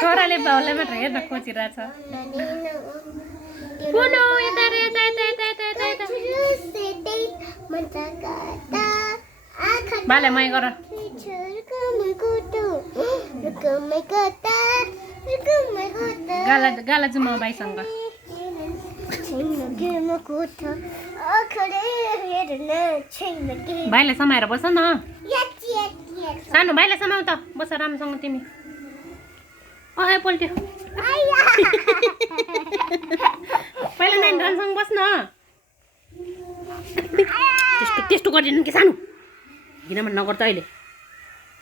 छोराले बाउलाई मात्र हेर्न खोजिरहेछ बाले मै गर गाला जाउँ म भाइसँग भाइलाई समाएर बस न सानो भाइलाई समाउ त बस राम्रोसँग तिमी अहे पल्ट्यो पहिला नानी राम्रोसँग बस् न त्यस्तो गरिदिनु कि सानो किनभने नगर त अहिले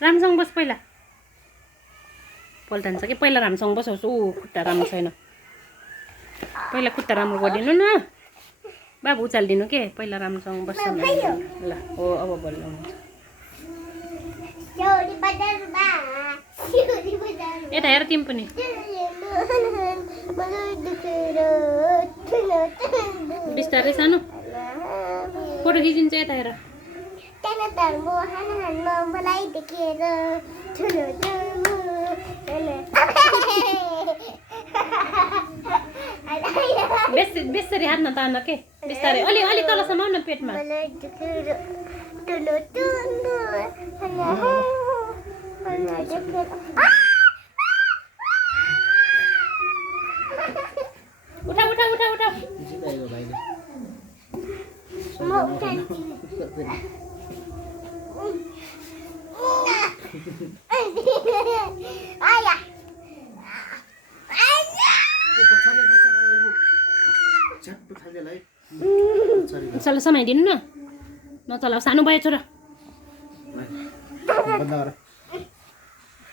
राम्रोसँग बस पहिला पल्टान्छ कि पहिला राम्रोसँग बसाउँछु खुट्टा राम्रो छैन पहिला खुट्टा राम्रो गरिदिनु न बाबु उचालिदिनु के पहिला राम्रोसँग बस्छ ल हो अब बल्ल हुन्छ यता हेर तिमी पनि बिस्तारै सानो फोटो खिचिन्छ यता हेर बेसरी हात नतार्न के बिस्तारै अलि तलसम्म न पेटमा उठा चल समाइदिनु न नचलाऊ सानो भयो छोरा